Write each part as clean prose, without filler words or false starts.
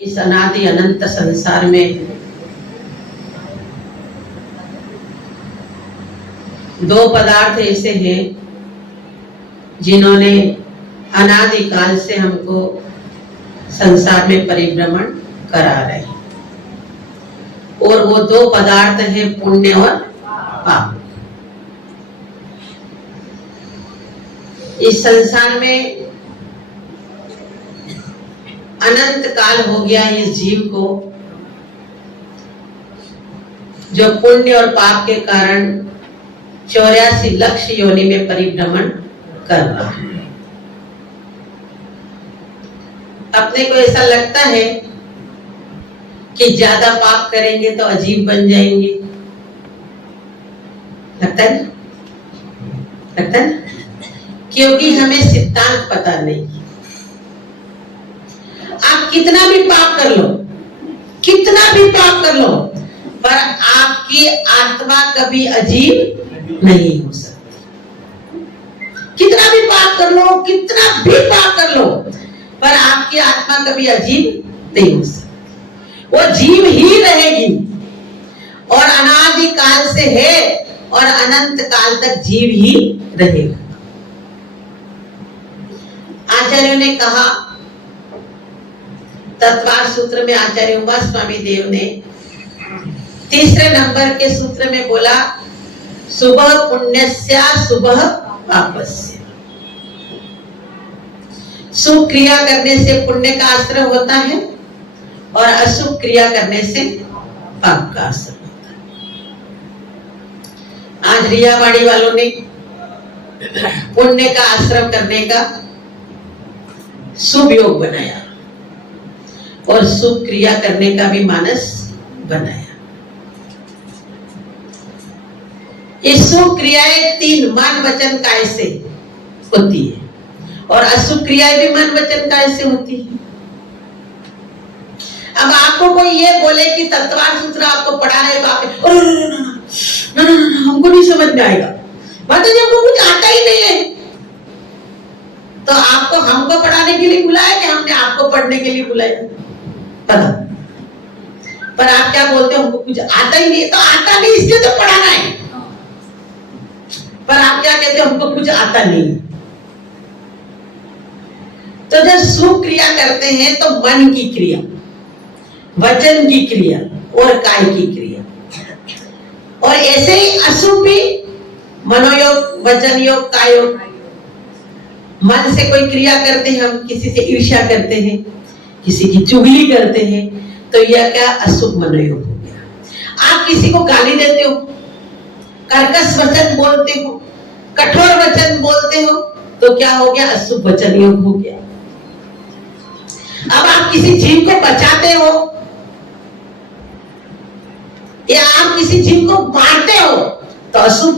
इस अनादि अनंत संसार में दो पदार्थ ऐसे हैं जिन्होंने अनादि काल से हमको संसार में परिभ्रमण करा रहे हैं, और वो दो पदार्थ हैं पुण्य और पाप। इस संसार में अनंत काल हो गया इस जीव को, जो पुण्य और पाप के कारण 84 लक्ष योनि में परिभ्रमण कर रहा है। अपने को ऐसा लगता है कि ज्यादा पाप करेंगे तो अजीब बन जाएंगे, लगता है ना? क्योंकि हमें सिद्धांत पता नहीं। आप कितना भी पाप कर लो, पर आपकी आत्मा कभी अजीब नहीं हो सकती। कितना भी पाप कर लो, पर आपकी आत्मा कभी अजीब नहीं हो सकती। वो जीव ही रहेगी, और अनादि काल से है और अनंत काल तक जीव ही रहेगा। आचार्यों ने कहा, तत्वार सूत्र में आचार्य उमा स्वामी देव ने तीसरे नंबर के सूत्र में बोला, शुभ पुण्यस्या शुभ पापस्य। शुभ क्रिया करने से पुण्य का आश्रय होता है और अशुभ क्रिया करने से पाप का आश्रय होता है। आज रियावाड़ी वालों ने पुण्य का आश्रय करने का शुभ योग बनाया और शुभ क्रिया करने का भी मानस बनाया। ये शुभ क्रियाएं 3 मन वचन काय से होती है, और अशुभ क्रियाएं भी मन वचन काय से होती है। अब आपको कोई ये बोले कि तत्वार सूत्र आपको पढ़ा रहे, तो आप ना हमको नहीं समझ में आएगा, मतलब हमको कुछ आता ही नहीं है। तो आपको हमको पढ़ाने के लिए बुलाया कि हमने आपको पढ़ने के लिए बुलाया? पता। पर आप क्या बोलते हो, हमको कुछ आता ही नहीं। तो आता नहीं इसलिए तो पढ़ाना है। पर आप क्या कहते हो, हमको कुछ आता नहीं। तो जब शुभ क्रिया करते हैं तो मन की क्रिया, वचन की क्रिया और काय की क्रिया, और ऐसे ही अशुभ भी मनोयोग, वचन योग, काय योग। मन से कोई क्रिया करते हैं, हम किसी से ईर्ष्या करते हैं, किसी की चुगली करते हैं, तो यह क्या अशुभ मनोयोग हो गया। आप किसी को गाली देते हो, कर्कश वचन बोलते हो, कठोर वचन बोलते हो, तो क्या हो गया, अशुभ वचन योग हो गया। अब आप किसी जीव को बचाते हो या आप किसी जीव को मारते हो, तो अशुभ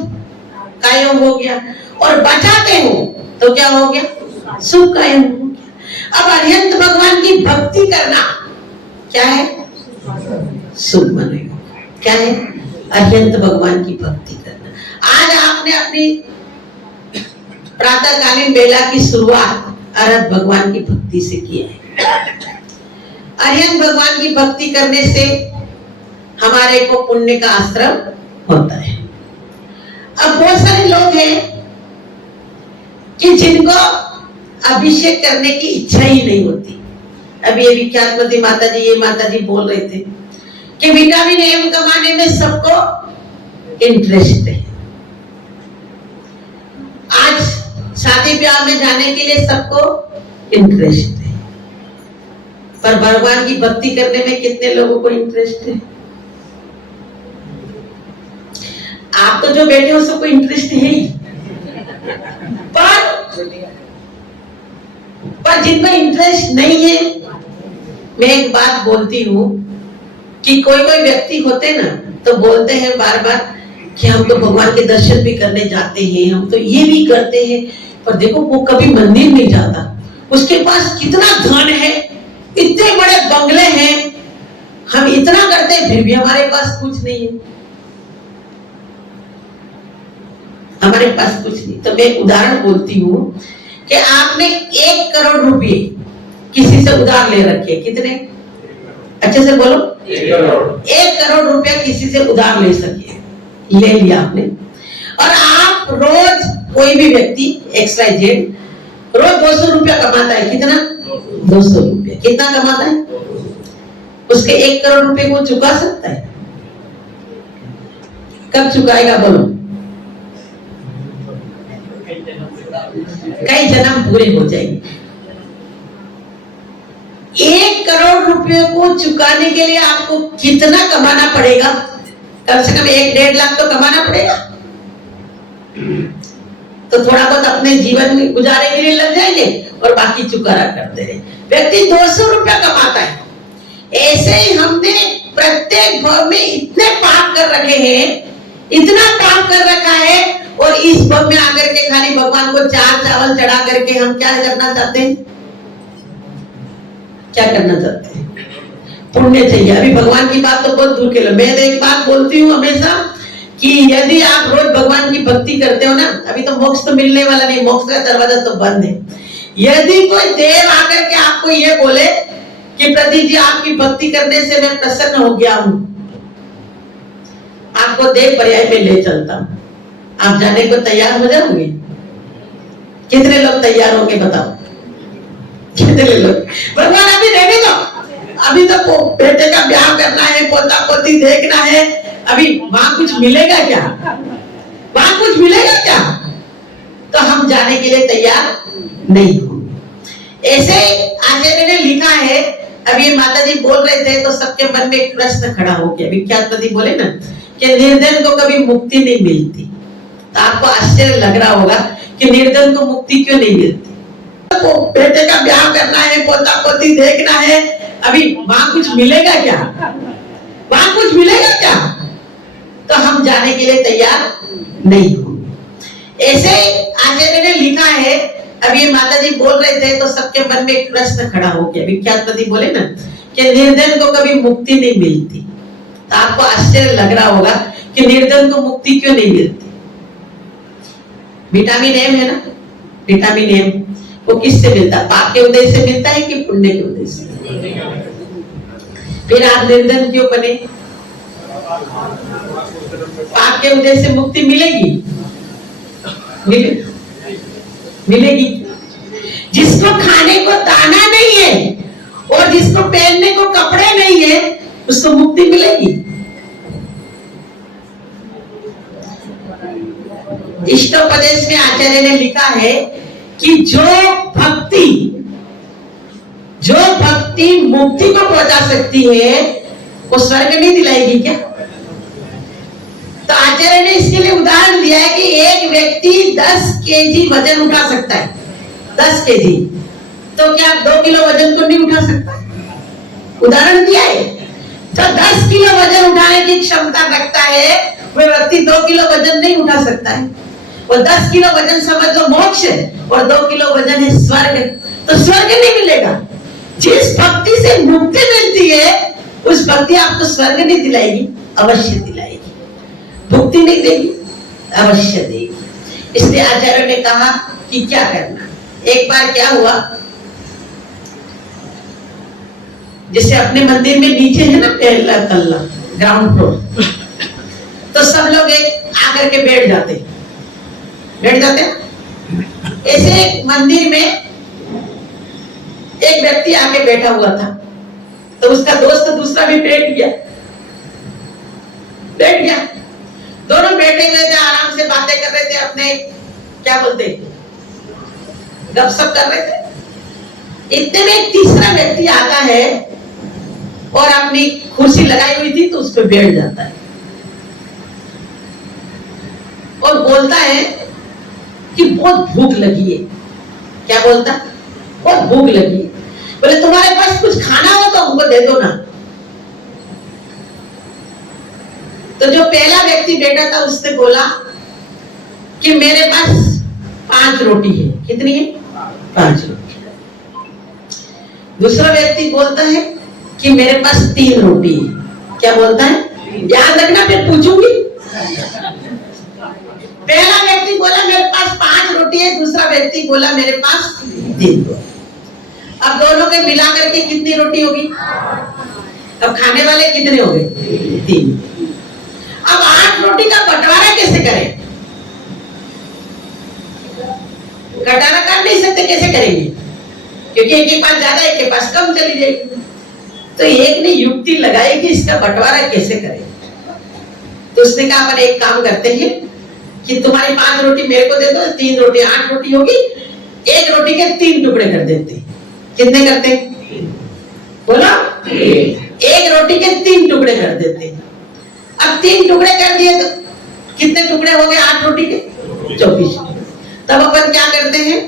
का योग हो गया, और बचाते हो तो क्या हो गया, शुभ का योग हो गया। अब अरिहंत भगवान की भक्ति करना क्या है, शुभ मनोयोग। क्या है, अरिहंत भगवान की भक्ति करना। आज आपने अपनी प्रातःकालीन बेला की शुरुआत अरहत भगवान की भक्ति से किया है। अरिहंत भगवान की भक्ति करने से हमारे को पुण्य का आश्रय होता है। अब बहुत सारे लोग हैं कि जिनको अभिषेक करने की इच्छा ही नहीं होती। अभी ये विख्यातमती माता जी बोल रहे थे कि विटामिन एम कमाने में सबको इंटरेस्ट है। आज शादी ब्याह में जाने के लिए सबको इंटरेस्ट है, पर भगवान की भक्ति करने में कितने लोगों को इंटरेस्ट है? आप तो जो बैठे हो सबको इंटरेस्ट है ही, पर जिनको इंटरेस्ट नहीं है, मैं एक बात बोलती हूँ कि कोई व्यक्ति होते ना, तो बोलते हैं बार बार कि हम तो भगवान के दर्शन भी करने जाते हैं, हम तो ये भी करते हैं, पर देखो वो कभी मंदिर नहीं जाता। उसके पास कितना धन है, इतने बड़े बंगले हैं, हम इतना करते हैं, फिर भी हमारे पास कुछ नहीं है, हमारे पास कुछ नहीं। तो मैं उदाहरण बोलती हूँ कि आपने 1 करोड़ रुपए किसी से उधार ले रखे, कितने? अच्छे से बोलो। 1 करोड़ रुपया किसी से उधार ले सके, ले लिया आपने, और आप रोज कोई भी व्यक्ति XYZ रोज 200 रुपया कमाता है। कितना? 200 रुपया। कितना कमाता है? उसके 1 करोड़ रुपए को चुका सकता है? कब चुकाएगा बोलो? कई जन्म पूरे हो जाएंगे। 1 करोड़ रुपए को चुकाने के लिए आपको कितना कमाना पड़ेगा? कम से कम 1-1.5 लाख तो कमाना पड़ेगा। तो थोड़ा बहुत अपने जीवन में गुजारे के लिए लग जाएंगे और बाकी चुकारा करते रहे। व्यक्ति 200 रुपया कमाता है। ऐसे ही हमने प्रत्येक भाव में इतने पाप कर रखे हैं, इतना पाप कर रखा है, और इस भाव में आकर के खाली भगवान को 4 चावल चढ़ा करके हम क्या करना चाहते हैं? क्या करना चाहते हैं? पुण्य चाहिए। अभी भगवान की बात तो बहुत दूर के लो। मैं तो एक बात बोलती हूँ हमेशा कि यदि आप रोज भगवान की भक्ति करते हो ना, अभी तो मोक्ष तो मिलने वाला नहीं, मोक्ष का दरवाजा तो बंद है। यदि कोई देव आकर के आपको ये बोले कि प्रदीप जी आपकी भक्ति करने से मैं प्रसन्न हो गया हूं, आपको देव पर्याय में ले चलता हूं, आप जाने को तैयार हो जाओगे? कितने लोग तैयार होंगे बताओ? कितने लोग? भगवान अभी रहने दो, अभी तो बेटे का ब्याह करना है, पोता पोती देखना है, अभी वहां कुछ मिलेगा क्या? वहां कुछ मिलेगा क्या? तो हम जाने के लिए तैयार नहीं होंगे। ऐसे आचार्य ने लिखा है, अभी माता जी बोल रहे थे तो सबके मन में एक प्रश्न खड़ा हो गया। विख्यात प्रदीप बोले ना कि निर्धन को कभी मुक्ति नहीं मिलती, तो आपको आश्चर्य लग रहा होगा कि निर्धन को मुक्ति क्यों नहीं मिलती? तो बेटे का ब्याह करना है, पोता पोती देखना है, अभी वहां कुछ मिलेगा क्या? वहां कुछ मिलेगा क्या? तो हम जाने के लिए तैयार नहीं होंगे। ऐसे आचार्य ने लिखा है, अभी माता जी बोल रहे थे तो सबके मन में एक प्रश्न खड़ा हो गया। विख्यात प्रदीप बोले ना कि निर्धन को कभी मुक्ति नहीं मिलती, तो आपको आश्चर्य लग रहा होगा कि निर्धन को मुक्ति क्यों नहीं मिलती? विटामिन एम है ना, विटामिन एम वो किससे मिलता? पाप के उदय से मिलता है कि पुण्य के उदय से? फिर आप निर्धन क्यों बने? पाप के उदय से मुक्ति मिलेगी? मिलेगी। जिसको खाने को दाना नहीं है और जिसको पहनने को कपड़े नहीं है, उसको मुक्ति मिलेगी? इष्टोपदेश में आचार्य ने लिखा है कि जो भक्ति मुक्ति को पहुंचा सकती है, वो स्वर्ग नहीं दिलाएगी क्या? तो आचार्य ने इसके लिए उदाहरण दिया है कि एक व्यक्ति 10 केजी वजन उठा सकता है, 10 केजी, तो क्या 2 किलो वजन को नहीं उठा सकता? उदाहरण दिया है। तो 10 किलो वजन उठाने की क्षमता रखता है, वह व्यक्ति 2 किलो वजन नहीं उठा सकता है। वो 10 किलो वजन समझ लो मोक्ष है, और 2 किलो वजन है स्वर्ग। तो स्वर्ग नहीं मिलेगा। जिस भक्ति से मुक्ति मिलती है, उस भक्ति आपको स्वर्ग नहीं दिलाएगी, अवश्य दिलाएगी। मुक्ति नहीं देगी, अवश्य देगी। इसलिए आचार्य ने कहा कि क्या करना। एक बार क्या हुआ, जैसे अपने मंदिर में नीचे है ना पहला तल्ला, ग्राउंड फ्लोर, तो सब लोग एक आकर के बैठ जाते। ऐसे एक मंदिर में एक व्यक्ति आके बैठा हुआ था, तो उसका दोस्त दूसरा भी बैठ गया। दोनों बैठे हुए थे, आराम से बातें कर रहे थे, अपने क्या बोलते गपशप कर रहे थे। इतने में एक तीसरा व्यक्ति आता है और अपनी कुर्सी लगाई हुई थी तो उस पर बैठ जाता है और बोलता है कि बहुत भूख लगी है। क्या बोलता? बहुत भूख लगी है। बोले तुम्हारे पास कुछ खाना हो तो हमको दे दो ना। तो जो पहला व्यक्ति बैठा था उसने बोला कि मेरे पास 5 रोटी है। कितनी है? 5 रोटी। दूसरा व्यक्ति बोलता है कि मेरे पास 3 रोटी है। क्या बोलता है? याद रखना, फिर पूछूंगी। पहला व्यक्ति बोला मेरे पास 5 रोटी है, दूसरा व्यक्ति बोला मेरे पास 3 रोटी। अब दोनों के मिला करके कितनी रोटी होगी? अब खाने वाले कितने हो गए? 3। अब 8 रोटी का बंटवारा कैसे करें? घटाना कर नहीं सकते, कैसे करेंगे? क्योंकि एक के पास ज्यादा, एक के पास कम चली जाएगी। तो एक ने युक्ति लगाई कि इसका बंटवारा कैसे करें। तो उसने कहा अपन एक काम करते हैं कि तुम्हारी 5 रोटी मेरे को दे दो, 3 रोटी, 8 रोटी होगी, 1 रोटी के 3 टुकड़े कर देते हैं। कितने करते हैं? बोलो। 1 रोटी के 3 टुकड़े कर देते हैं। अब 3 टुकड़े कर दिए तो कितने टुकड़े हो गए 8 रोटी के? 24। तब अपन क्या करते हैं?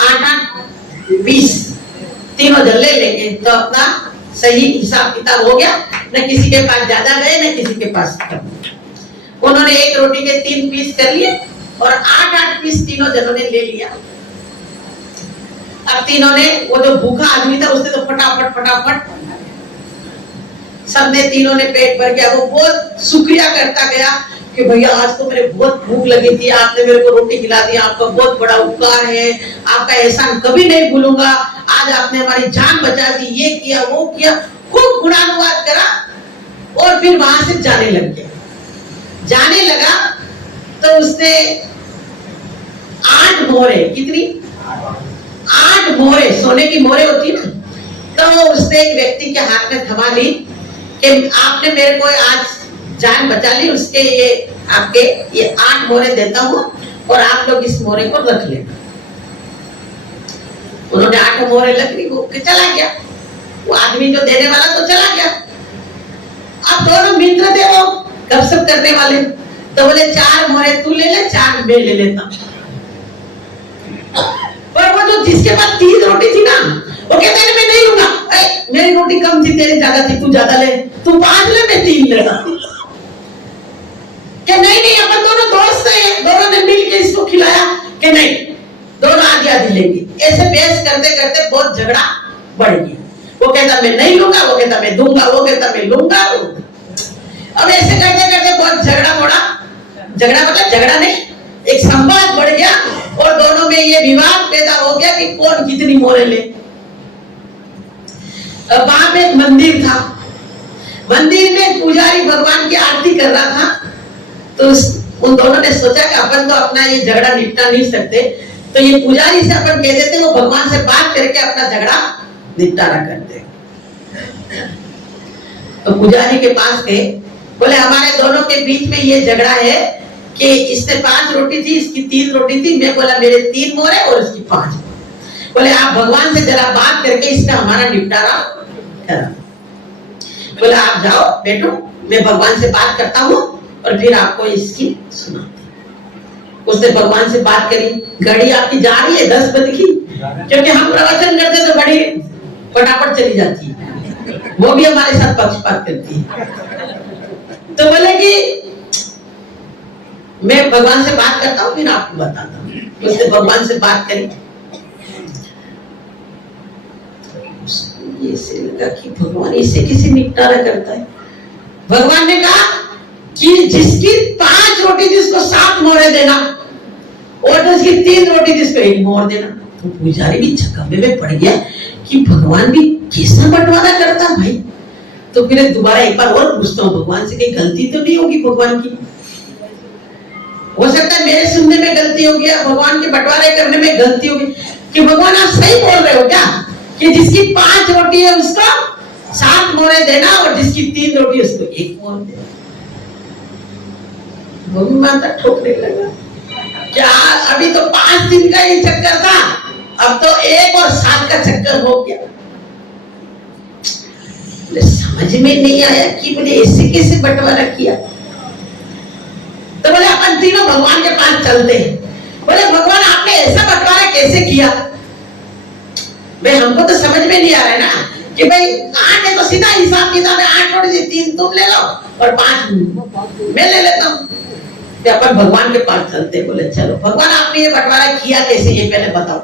8 8 20 तीनों जन ले लेंगे तो अपना सही हिसाब किताब हो गया। न किसी के पास ज्यादा गए, न किसी के पास कम। उन्होंने 1 रोटी के 3 पीस कर लिए और 8 8 पीस तीनों जनों ने ले लिया। अब तीनों ने, वो जो भूखा आदमी था उसने तो फटाफट फटाफट सबने, तीनों ने पेट भर गया। वो बहुत शुक्रिया करता गया कि भैया आज तो मेरे बहुत भूख लगी थी, आपने मेरे को रोटी खिला दी, आपका बहुत बड़ा उपकार है, आपका एहसान कभी नहीं भूलूंगा, आज आपने हमारी जान बचा दी, ये किया वो किया, खूब गुणानुवाद करा। और फिर वहां से जाने लग गया। जाने लगा तो उसने 8 मोहरे, कितनी? 8 मोहरे, सोने की मोहरे होती ना, तो उसने एक व्यक्ति के हाथ में थमा ली कि आपने मेरे को आज जान बचा ली, उसके ये आपके ये 8 मोहरे देता हूं और आप लोग इस मोहरे को रख लेना। उन्होंने 8 मोहरे लग ली, वो चला गया। वो आदमी जो देने वाला तो चला गया। अब दोनों मित्र थे वो गपशप करने वाले, तो बोले 4 मोहरे तू ले ले, 4 मैं ले लेता। पर वो जो जिसके पास 3 रोटी थी ना, वो कहते हैं मैं नहीं लूंगा, मेरी रोटी कम थी, तेरी ज्यादा थी, तू ज्यादा ले, तू 5 ले, मैं 3 लेगा। कि नहीं नहीं, अपन दोनों दोस्त हैं, दोनों ने मिल के इसको खिलाया, कि नहीं दोनों आधी आधी लेंगे। ऐसे बहस करते करते बहुत झगड़ा बढ़ गया। वो कहता मैं नहीं लूंगा, वो कहता मैं दूंगा, वो कहता मैं लूंगा। अब ऐसे करते करते बहुत झगड़ा मतलब झगड़ा नहीं, एक संवाद बढ़ गया और दोनों में ये विवाद पैदा हो गया कि कौन कितनी मोहरे ले। वहां पे एक मंदिर था, मंदिर में पुजारी भगवान की आरती कर रहा था। तो उन दोनों ने सोचा कि अपन तो अपना ये झगड़ा निपटा नहीं सकते, तो ये पुजारी से अपन कह देते, वो भगवान से बात करके अपना झगड़ा निपटारा करते। तो पुजारी के पास गए, बोले हमारे दोनों के बीच में ये झगड़ा है कि इसने 5 रोटी थी, इसकी 3 रोटी थी, मैं बोला मेरे 3 मोहरे और इसकी 5। बोले आप भगवान से जरा बात करके इसका हमारा निपटारा करा। बोले आप जाओ बैठो, मैं भगवान से बात करता हूँ और फिर आपको इसकी सुनाती। उसने भगवान से बात करी। घड़ी आपकी जा रही है 10 बजे की, क्योंकि हम प्रवचन करते तो घड़ी फटाफट चली जाती है, वो भी हमारे साथ पक्षपात करती है। तो बोले कि मैं भगवान से बात करता हूँ फिर आपको बताता हूँ। उसने भगवान से बात करी। ये से लगा कि भगवान इससे किसी निपटारा करता है। भगवान ने कहा कि जिसकी 5 रोटी थी उसको 7 मोहरे देना और जिसकी 3 रोटी थी उसको 1 मोहर देना। तो पुजारी भी छक्के में पड़ गया कि भगवान भी कैसा बंटवारा करता है भाई। तो फिर दोबारा एक बार और पूछता हूँ भगवान से, कहीं गलती तो नहीं होगी भगवान की? हो सकता है मेरे सुनने में गलती होगी या भगवान के बंटवारे करने में गलती होगी कि भगवान आप सही बोल रहे हो क्या कि जिसकी 5 रोटी है उसको 7 मोहरे देना और जिसकी 3 रोटी उसको 1 मोहर देना। वो भी माता ठोकने लगा। क्या अभी तो 5 दिन का ये चक्कर था, अब तो 1 और 7 का चक्कर हो गया। समझ में नहीं आया कि बोले ऐसे कैसे बंटवारा किया। तो बोले अपन तीनों भगवान के पास चलते हैं। बोले भगवान आपने ऐसा बंटवारा कैसे किया? भाई हमको तो समझ में नहीं आ रहा है ना कि भाई 8 है तो सीधा हिसाब किताब है, 8 रोटी थी, 3 तुम ले लो और 5 मैं ले लेता हूँ। तो अपन भगवान के पास चलते। बोले चलो भगवान आपने ये बंटवारा किया कैसे, ये पहले बताओ।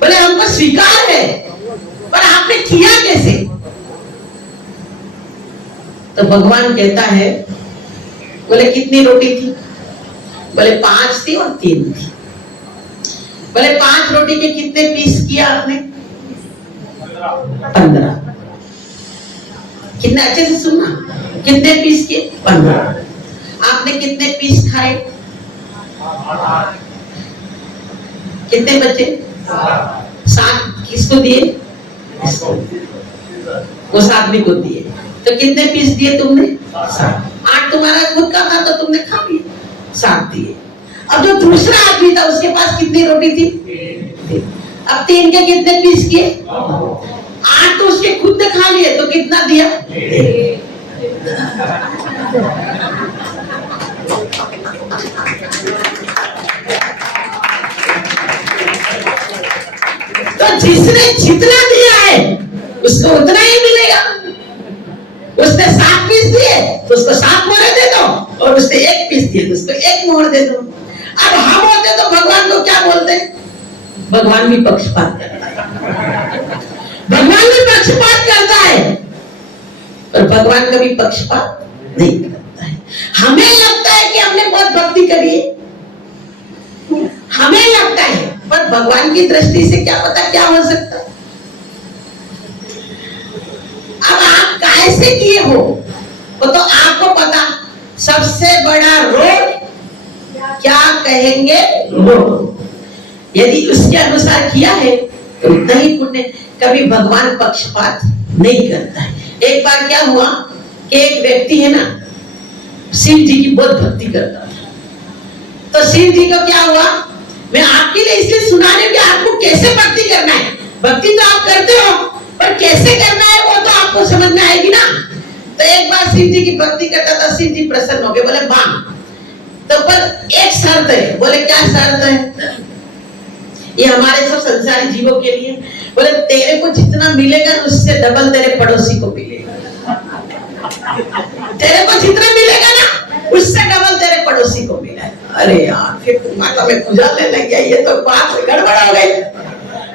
बोले हमको स्वीकार है पर आपने किया कैसे? तो भगवान कहता है, बोले कितनी रोटी थी? बोले 5 थी और 3 थी। बोले 5 रोटी के कितने पीस किया आपने? 15। कितने अच्छे से सुनना, कितने पीस किए? 15। आपने कितने पीस खाए? कितने बचे? 7। किसको दिए? उस आदमी को दिए। तो कितने पीस दिए तुमने? 7। 8 तुम्हारा खुद का था तो तुमने खा लिया, 7 दिए। अब जो दूसरा आदमी था उसके पास कितनी रोटी थी? 3। अब 3 के कितने पीस किए? 8 तो उसके खुद ने खा लिए, तो कितना दिया? 3। तो जिसने जितना दिया है उसको उतना ही मिलेगा। उसने 7 पीस दिए तो उसको 7 मोहरे दे दो, और उसने 1 पीस दिए तो उसको 1 मोहर दे दो। अब हम होते तो भगवान को क्या बोलते? भगवान भी पक्षपात करता है, भगवान भी पक्षपात करता है, पर भगवान कभी पक्षपात नहीं करता है। हमें लगता है कि हमने बहुत भक्ति करी है, हमें लगता है, पर भगवान की दृष्टि से क्या पता क्या हो सकता है। अब आप कैसे किए हो वो तो आपको पता। सबसे बड़ा रोग क्या कहेंगे लोग। यदि उसके अनुसार किया है तो उतना ही पुण्य। कभी भगवान पक्षपात नहीं करता है। एक बार क्या हुआ कि एक व्यक्ति है ना, शिव जी की बहुत भक्ति करता था। तो शिव जी को क्या हुआ, मैं आपके लिए इसलिए सुना रही हूं कि आपको कैसे भक्ति करना है। भक्ति तो आप करते हो, पर कैसे करना है वो तो आपको समझ में आएगी ना। तो एक बार शिव जी की भक्ति करता था, शिव जी प्रसन्न हो गए, बोले मांग। तो पर एक शर्त है। बोले क्या शर्त है? ये हमारे सब संसारी जीवों के लिए। बोले तेरे को जितना मिलेगा उससे डबल तेरे पड़ोसी को मिलेगा। तेरे को जितना मिलेगा ना उससे डबल तेरे पड़ोसी को मिलेगा। अरे यार, फिर माता में पूजा लेने गया, ये तो बात गड़बड़ हो गई।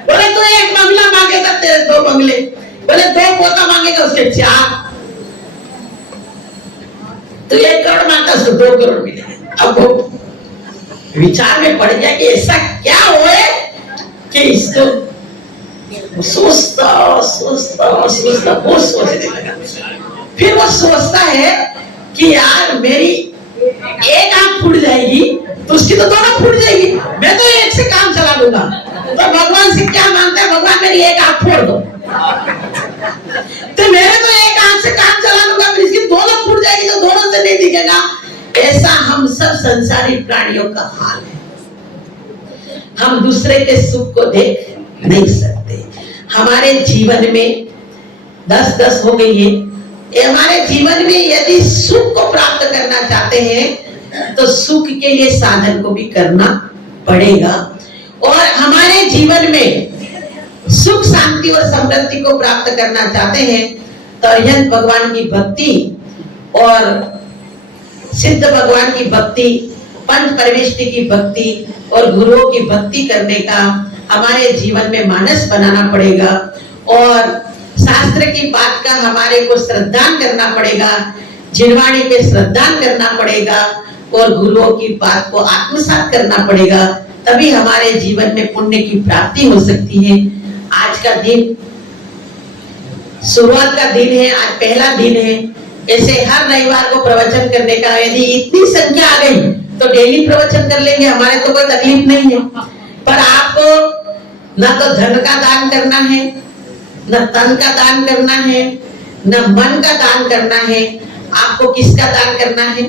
बोले तो 1 बंगला मांगेगा तेरे 2 बंगले, बोले 2 पोता मांगेगा उसके 4, तो 1 करोड़ मांगता उसको 2 करोड़ मिलेगा। अब वो विचार में पड़ गया कि ऐसा क्या हुए कि इसको सोचता वो सोचने लगा। फिर वो सोचता है कि यार मेरी एक आंख फूट जाएगी तो उसकी तो दोनों फूट जाएगी, मैं तो एक से काम चला लूंगा। तो भगवान से क्या मांगता है? भगवान मेरी एक आंख फोड़ दो। तो मेरे तो एक आंख से काम चला लूंगा, फिर इसकी दोनों फूट जाएगी तो दोनों से नहीं दिखेगा। ऐसा हम सब संसारी प्राणियों का हाल है। हम दूसरे के सुख को देख नहीं सकते। हमारे जीवन में 10-10 हो गई है। हमारे जीवन में यदि सुख को प्राप्त करना चाहते हैं तो सुख के लिए साधन को भी करना पड़ेगा। और हमारे जीवन में सुख, शांति और समृद्धि को प्राप्त करना चाहते हैं तो अरिहंत भगवान की भक्ति और सिद्ध भगवान की भक्ति, पंच परमेष्टि की भक्ति और गुरुओं की भक्ति करने का हमारे जीवन में मानस बनाना पड़ेगा। और शास्त्र की बात का हमारे को श्रद्धान करना पड़ेगा, जिनवाणी पे श्रद्धान करना पड़ेगा और गुरुओं की बात को आत्मसात करना पड़ेगा। तभी हमारे जीवन में पुण्य की प्राप्ति हो सकती है। आज का दिन शुरुआत का दिन है, आज पहला दिन है। ऐसे हर रविवार को प्रवचन करने का, यदि इतनी संख्या आ गई तो डेली प्रवचन कर लेंगे, हमारे तो कोई तकलीफ नहीं है। पर आपको न तो धन का दान करना है, न तन का दान करना है, न मन का दान करना है। आपको किसका दान करना है?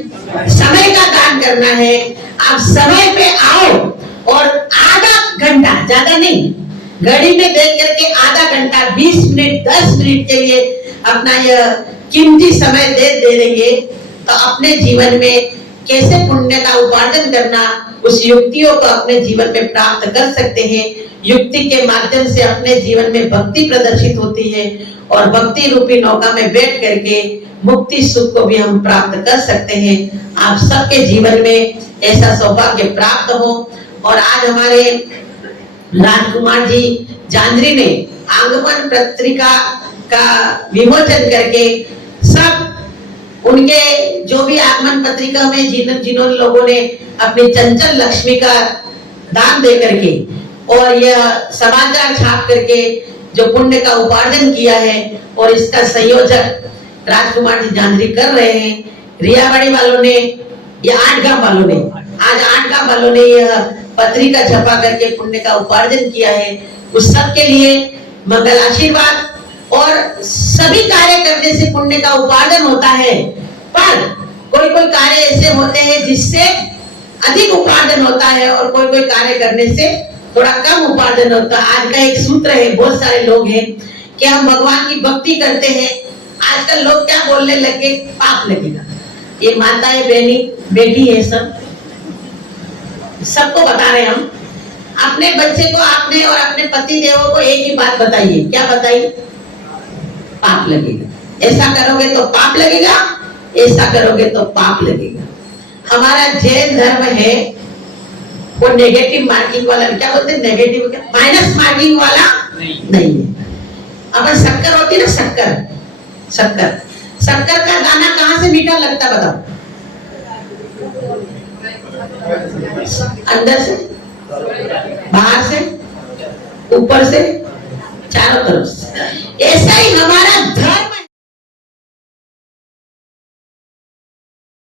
समय का दान करना है। आप समय पे आओ और आधा घंटा, ज्यादा नहीं, घड़ी में देख करके आधा घंटा, 20 मिनट, 10 मिनट के लिए अपना यह कीमती समय दे देंगे तो अपने जीवन में कैसे पुण्य का उपार्जन करना, उस युक्तियों को अपने जीवन में प्राप्त कर सकते हैं। युक्ति के माध्यम से अपने जीवन में भक्ति प्रदर्शित होती है और भक्ति रूपी नौका में बैठ करके मुक्ति सुख को भी हम प्राप्त कर सकते हैं। आप सबके जीवन में ऐसा सौभाग्य प्राप्त हो। और आज हमारे राजकुमार जी जांजरी ने आगमन पत्रिका का विमोचन करके सब उनके जो भी आगमन पत्रिका में जिन लोगों ने अपनी चंचल लक्ष्मी का दान दे करके और यह समाचार छाप करके जो पुण्य का उपार्जन किया है, और इसका संयोजक राजकुमार जी झांझरी कर रहे हैं, रियाबाड़ी वालों ने या 8 गांव वालों ने, आज 8 गांव वालों ने यह पत्रिका छपा करके पुण्य का उपार्जन किया है। उस सब के लिए मंगल आशीर्वाद। और सभी कार्य करने से पुण्य का उपार्जन होता है, पर कोई कोई कार्य ऐसे होते हैं जिससे अधिक उपार्जन होता है और कोई कोई कार्य करने से थोड़ा कम उपार्जन होता है। आज का एक सूत्र है, बहुत सारे लोग हैं कि हम भगवान की भक्ति करते हैं, आजकल लोग क्या बोलने लगे, पाप लगेगा। ये माताएं बहनी बेटी है, सबको बता रहे हम। अपने बच्चे को आपने और अपने पति देवों को एक ही बात बताइए, क्या बताइए? पाप लगेगा। ऐसा करोगे तो पाप लगेगा, ऐसा करोगे तो पाप लगेगा। हमारा जैन धर्म है वो नेगेटिव मार्किंग वाला, क्या बोलते हैं नेगेटिव, माइनस मार्किंग वाला नहीं है। अपन शक्कर होती है ना, शक्कर का दाना कहाँ से मीठा लगता बताओ? अंदर से, बाहर से, ऊपर से, चारों तरफ से। ऐसा ही हमारा धर्म